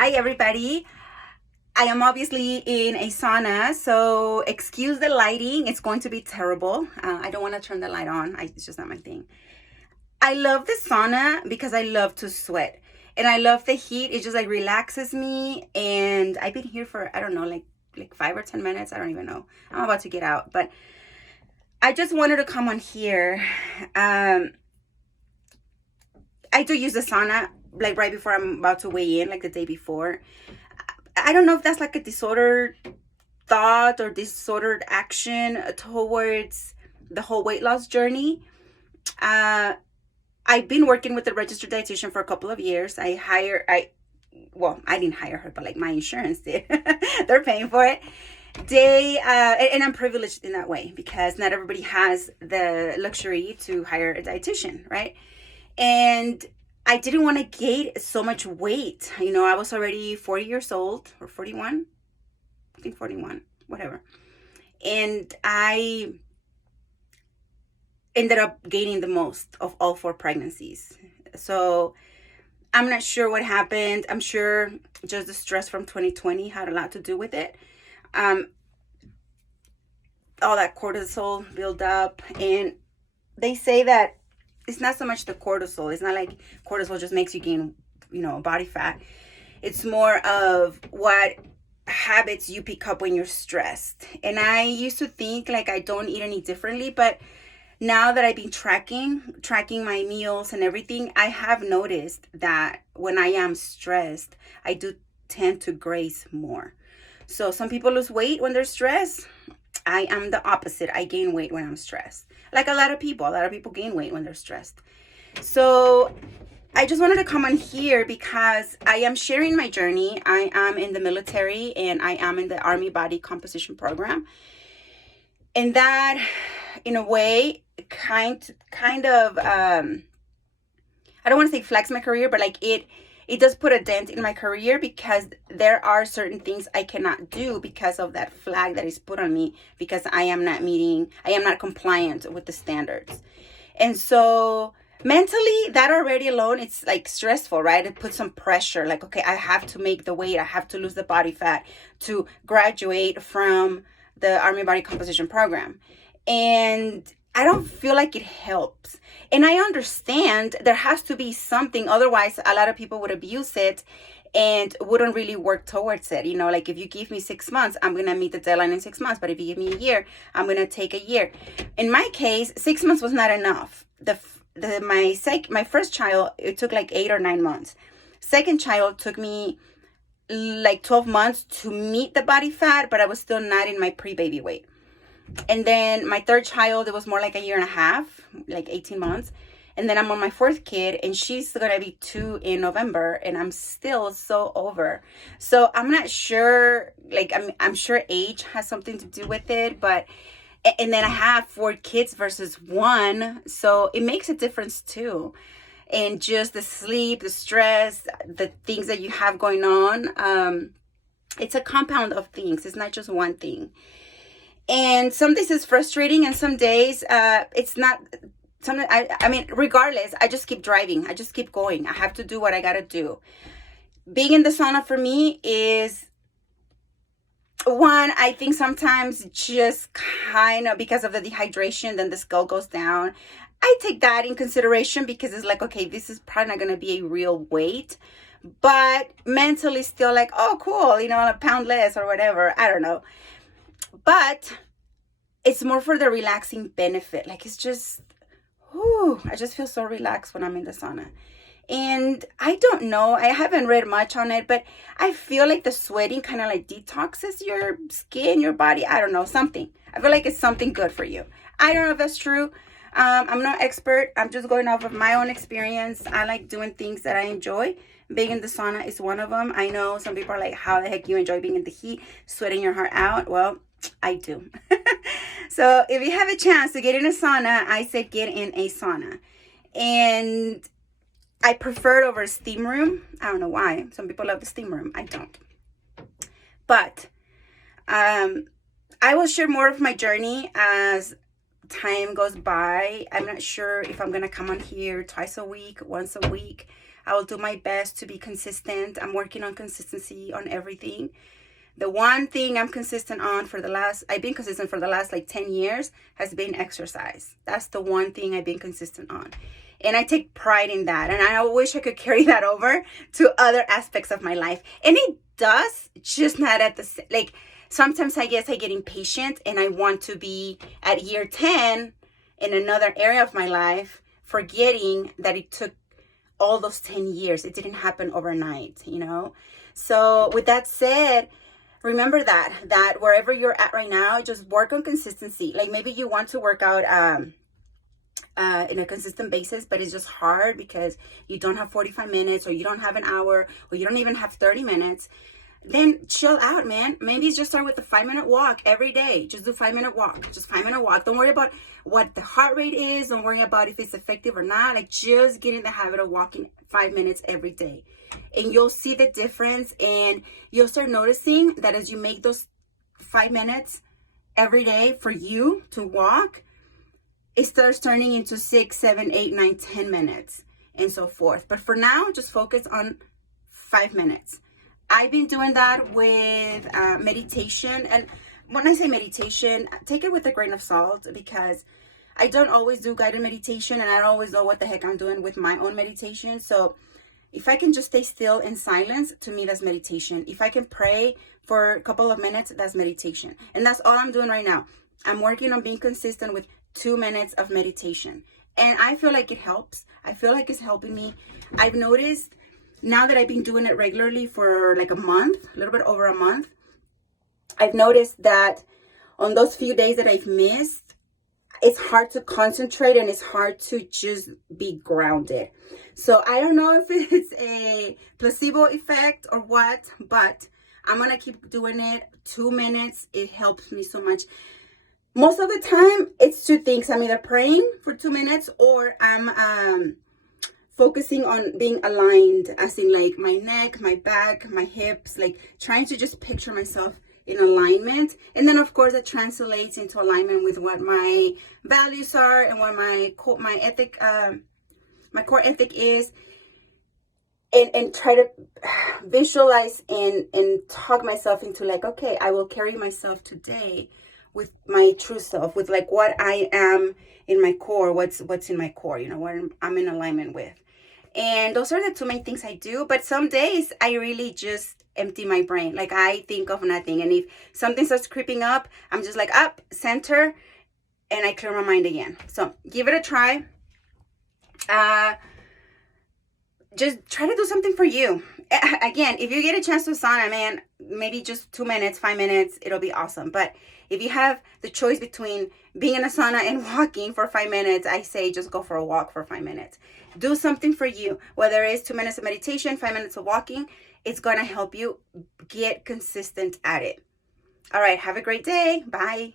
Hi, everybody. I am obviously in a sauna, so excuse the lighting. It's going to be terrible. I don't want to turn the light on. It's just not my thing. I love the sauna because I love to sweat. And I love the heat. It just like relaxes me. And I've been here for, I don't know, like 5 or 10 minutes. I don't even know. I'm about to get out. But I just wanted to come on here. I do use the sauna like right before I'm about to weigh in, like the day before. I don't know if that's like a disordered thought or disordered action towards the whole weight loss journey. I've been working with a registered dietitian for a couple of years. I didn't hire her, but like my insurance did. They're paying for it. And I'm privileged in that way because not everybody has the luxury to hire a dietitian, right? And I didn't want to gain so much weight. I was already 40 years old or 41. I think 41, whatever. And I ended up gaining the most of all 4 pregnancies. So I'm not sure what happened. I'm sure just the stress from 2020 had a lot to do with it. All that cortisol build up. And they say that it's not so much the cortisol. It's not like cortisol just makes you gain, body fat. It's more of what habits you pick up when you're stressed. And I used to think like I don't eat any differently, but now that I've been tracking my meals and everything, I have noticed that when I am stressed, I do tend to graze more. So some people lose weight when they're stressed. I am the opposite. I gain weight when I'm stressed. Like a lot of people gain weight when they're stressed. So I just wanted to come on here because I am sharing my journey. I am in the military and I am in the Army Body Composition Program. And that, in a way, kind of, I don't want to say flex my career, but like it does put a dent in my career because there are certain things I cannot do because of that flag that is put on me because I am not compliant with the standards. And so mentally, that already alone, it's like stressful, right? It puts some pressure. Like, okay, I have to make the weight. I have to lose the body fat to graduate from the Army Body Composition Program. And I don't feel like it helps. And I understand there has to be something. Otherwise, a lot of people would abuse it and wouldn't really work towards it. Like if you give me 6 months, I'm going to meet the deadline in 6 months. But if you give me a year, I'm going to take a year. In my case, 6 months was not enough. My first child, it took like 8 or 9 months. Second child took me like 12 months to meet the body fat, but I was still not in my pre-baby weight. And then my third child, it was more like a year and a half, like 18 months. And then I'm on my fourth kid and she's going to be 2 in November and I'm still so over. So I'm not sure, like I'm sure age has something to do with it, and then I have 4 kids versus 1. So it makes a difference too. And just the sleep, the stress, the things that you have going on. It's a compound of things. It's not just one thing. And some days it's frustrating and some days it's not. Regardless, I just keep driving. I just keep going. I have to do what I got to do. Being in the sauna for me is, one, I think sometimes just kind of because of the dehydration, then the skull goes down. I take that in consideration because it's like, okay, this is probably not going to be a real weight. But mentally still like, oh, cool, a pound less or whatever. I don't know. But it's more for the relaxing benefit. Like it's just, I just feel so relaxed when I'm in the sauna. And I don't know, I haven't read much on it, but I feel like the sweating kind of like detoxes your skin, your body. I don't know, something. I feel like it's something good for you. I don't know if that's true. I'm not expert. I'm just going off of my own experience. I like doing things that I enjoy. Being in the sauna is one of them. I know some people are like, how the heck you enjoy being in the heat, sweating your heart out? Well, I do. So if you have a chance to get in a sauna, I say get in a sauna. And I prefer it over a steam room. I don't know why. Some people love the steam room. I don't. But I will share more of my journey as time goes by. I'm not sure if I'm going to come on here twice a week, once a week. I will do my best to be consistent. I'm working on consistency on everything. The one thing I'm consistent on I've been consistent for the last like 10 years has been exercise. That's the one thing I've been consistent on. And I take pride in that. And I wish I could carry that over to other aspects of my life. And it does, just not at the, like, sometimes I guess I get impatient and I want to be at year 10 in another area of my life, forgetting that it took all those 10 years. It didn't happen overnight, you know? So with that said, remember that wherever you're at right now, just work on consistency. Like maybe you want to work out in a consistent basis, but it's just hard because you don't have 45 minutes or you don't have an hour or you don't even have 30 minutes. Then chill out, man. Maybe just start with a 5-minute walk every day. Just do 5-minute walk. Just 5-minute walk. Don't worry about what the heart rate is. Don't worry about if it's effective or not. Like just get in the habit of walking 5 minutes every day. And you'll see the difference, and you'll start noticing that as you make those 5 minutes every day for you to walk, it starts turning into 6, 7, 8, 9, 10 minutes and so forth. But for now, just focus on 5 minutes. I've been doing that with meditation. And when I say meditation, take it with a grain of salt, because I don't always do guided meditation and I don't always know what the heck I'm doing with my own meditation. So if I can just stay still in silence, to me, that's meditation. If I can pray for a couple of minutes, that's meditation. And that's all I'm doing right now. I'm working on being consistent with 2 minutes of meditation. And I feel like it helps. I feel like it's helping me. I've noticed now that I've been doing it regularly for like a month, a little bit over a month, I've noticed that on those few days that I've missed, it's hard to concentrate and it's hard to just be grounded. So I don't know if it's a placebo effect or what, but I'm going to keep doing it. 2 minutes. It helps me so much. Most of the time, it's 2 things. I'm either praying for 2 minutes or I'm focusing on being aligned, as in like my neck, my back, my hips, like trying to just picture myself in alignment. And then of course it translates into alignment with what my values are and what my core ethic is, and try to visualize and talk myself into like, okay, I will carry myself today with my true self, with like what I am in my core, what's in my core, you know, what I'm in alignment with. And those are the 2 main things I do. But some days I really just empty my brain. Like I think of nothing. And if something starts creeping up, I'm just like up, center, and I clear my mind again. So give it a try. Just try to do something for you. Again, if you get a chance to sauna, man, maybe just 2 minutes, 5 minutes, it'll be awesome. But if you have the choice between being in a sauna and walking for 5 minutes, I say just go for a walk for 5 minutes. Do something for you, whether it's 2 minutes of meditation, 5 minutes of walking. It's going to help you get consistent at it. All right. Have a great day. Bye.